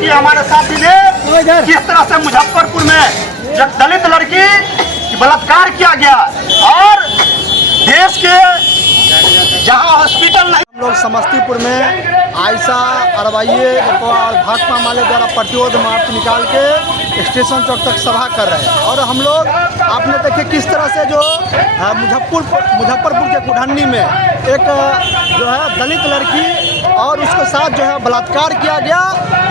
कि हमारे साथी ने किस तरह से मुजफ्फरपुर में एक दलित लड़की बलात्कार किया गया और देश के जहां हॉस्पिटल नहीं। हम लोग समस्तीपुर में आयशा अरवाइये और भाकपा माले द्वारा प्रतिरोध मार्च निकाल के स्टेशन चौक तक सभा कर रहे हैं। और हम लोग आपने देखे किस तरह से जो मुजफ्फरपुर के कुढ़न्नी में एक जो है दलित लड़की और उसके साथ जो है बलात्कार किया गया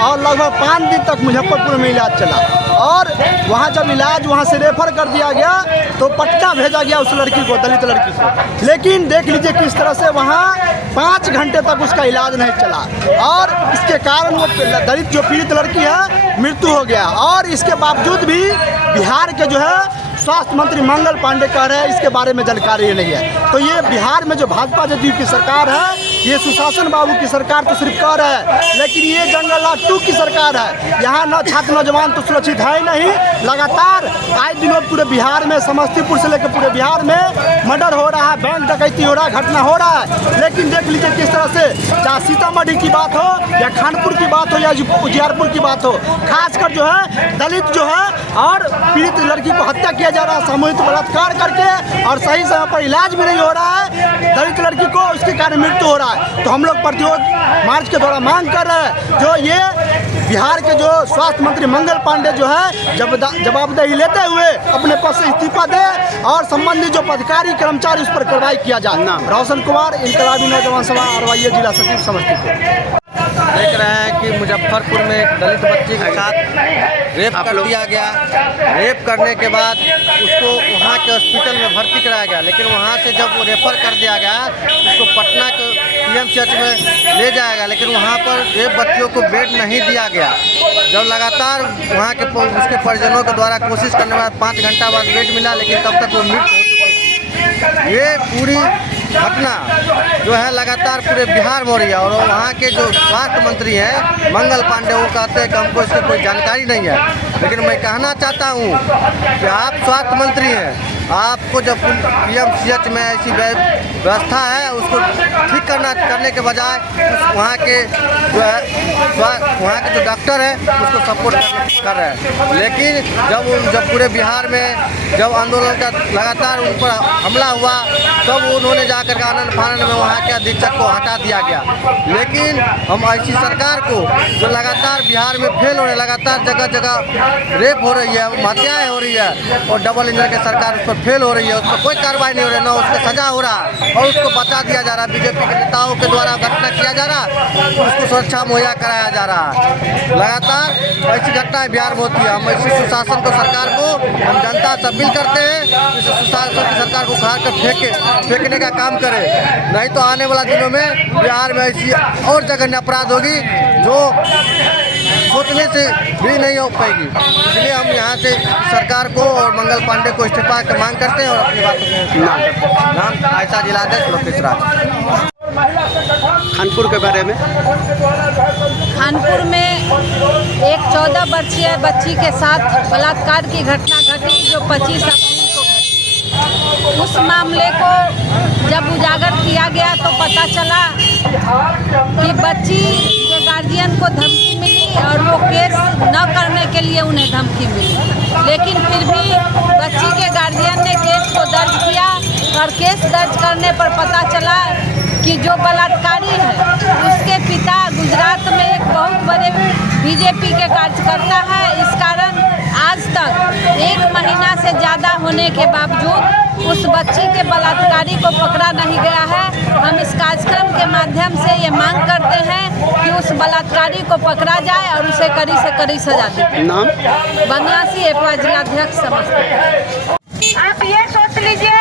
और लगभग 5 दिन तक मुजफ्फरपुर में इलाज चला और वहाँ जब इलाज वहाँ से रेफर कर दिया गया तो पटना भेजा गया उस लड़की को, दलित लड़की को। लेकिन देख लीजिए किस तरह से वहाँ 5 घंटे तक उसका इलाज नहीं चला और इसके कारण वो दलित जो पीड़ित लड़की है मृत्यु हो गया। और इसके बावजूद भी बिहार के जो है स्वास्थ्य मंत्री मंगल पांडे कह रहे हैं इसके बारे में जानकारी नहीं है। तो ये बिहार में जो भाजपा जदयू की सरकार है, ये सुशासन बाबू की सरकार तो सिर्फ कह रहा है, लेकिन ये जंगल राज 2 की सरकार है। यहाँ न छात्र नौजवान तो सुरक्षित है ही नहीं। लगातार आए दिनों पूरे बिहार में, समस्तीपुर से लेकर पूरे बिहार में मर्डर हो रहा है, बैंक डकैती हो रहा है, घटना हो रहा है। लेकिन देख लीजिए किस तरह से चाहे सीतामढ़ी की बात हो या खानपुर की बात हो या उजियारपुर की बात हो, खासकर जो है दलित जो है और पीड़ित लड़की को हत्या किया जा रहा है सामूहिक बलात्कार करके और सही समय पर इलाज भी नहीं हो रहा है। दलित लड़की को उसके कारण मृत्यु हो रहा है। तो हम लोग प्रतिरोध मार्च के द्वारा मांग कर रहे हैं जो ये बिहार के जो स्वास्थ्य मंत्री मंगल पांडे जो है जवाबदेही लेते हुए अपने पद से इस्तीफा दे और संबंधित जो अधिकारी कर्मचारी उस पर कार्रवाई किया जाए। रोशन कुमार, इनकलाबी नौजवान सभा अरवैया, जिला सचिव समस्तीपुर। देख रहे हैं कि मुजफ्फरपुर में एक दलित बच्ची के साथ रेप कर दिया गया। रेप करने के बाद उसको वहाँ के हॉस्पिटल में भर्ती कराया गया, लेकिन वहाँ से जब वो रेफर कर दिया गया उसको पटना के PMCH में ले जाया गया, लेकिन वहाँ पर रेप बच्चियों को बेड नहीं दिया गया। जब लगातार वहाँ के उसके परिजनों के द्वारा कोशिश करने के बाद 5 घंटा बाद बेड मिला, लेकिन तब तक वो मृत हो चुकी थी। ये पूरी घटना जो है लगातार पूरे बिहार में हो रही है और वहाँ के जो स्वास्थ्य मंत्री हैं मंगल पांडे, वो कहते हैं कि हमको इसकी कोई जानकारी नहीं है। लेकिन मैं कहना चाहता हूँ कि आप स्वास्थ्य मंत्री हैं, आपको जब PMCH में ऐसी व्यवस्था है उसको ठीक करने के बजाय वहाँ के जो है वहाँ के जो डॉक्टर हैं उसको सपोर्ट कर रहे हैं। लेकिन जब पूरे बिहार में जब आंदोलन का लगातार उन पर हमला हुआ तब उन्होंने जाकर के आनंद फानन में वहाँ के अधीक्षक को हटा दिया गया। लेकिन हम ऐसी सरकार को जो लगातार बिहार में फेल हो रही है, लगातार जगह जगह रेप हो रही है, हत्याएँ हो रही है और डबल इंजन की सरकार उस पर फेल हो रही है, उस पर कोई कार्रवाई नहीं हो रही है, ना उसको सजा हो रहा है और उसको बचा दिया जा रहा है। बीजेपी के नेताओं के द्वारा घटना किया जा रहा है, उसको सुरक्षा मुहैया कराया जा रहा है। लगातार ऐसी घटनाएं बिहार में होती है। हम ऐसी सुशासन को सरकार को हम जनता से अपील करते हैं कि सुशासन की सरकार को उखाड़ कर फेंकने का काम करे, नहीं तो आने वाला दिनों में बिहार में ऐसी और जघन्य अपराध होगी जो सोचने से भी नहीं हो पाएगी। इसलिए हम यहाँ से सरकार को और मंगल पांडे को इस्तीफा की मांग करते हैं और अपनी बातों नाम आयशा जिलाध्यक्ष लोकेश राज। खानपुर के बारे में, खानपुर में एक 14 वर्षीय बच्ची के साथ बलात्कार की घटना घटी जो 25 अप्रैल को घटी। उस मामले को जब उजागर किया गया तो पता चला कि बच्ची के गार्जियन को धमकी मिली और वो केस न करने के लिए उन्हें धमकी मिली, लेकिन फिर भी बच्ची के गार्जियन ने केस को दर्ज किया और केस दर्ज करने पर पता चला कि जो बलात्कारी है उसके पिता गुजरात में एक बहुत बड़े बीजेपी के कार्यकर्ता है। इस कारण आज तक 1 महीना से ज़्यादा होने के बावजूद उस बच्ची के बलात्कारी को पकड़ा नहीं गया है। हम इस कार्यक्रम के माध्यम से ये मांग करते हैं कि उस बलात्कारी को पकड़ा जाए और उसे कड़ी से कड़ी सजा दी। नाम बनियासी एकवा जिलाध्यक्ष समस्तीपुर। आप ये सोच लीजिए